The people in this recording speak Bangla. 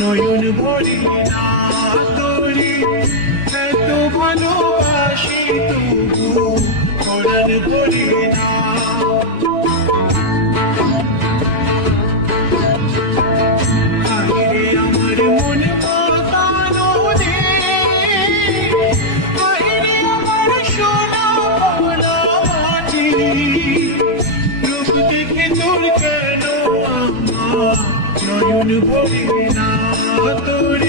নয়ন ভরি না তোরে এত ভালোবাসি তবু পরাণ ভরি না। আরে আমার মন মাতানো রে, আরে আমার সোনা ভোলা মাটি, রূপ দেখে তোর কেন আমার নয়ন ভরি না তোরে।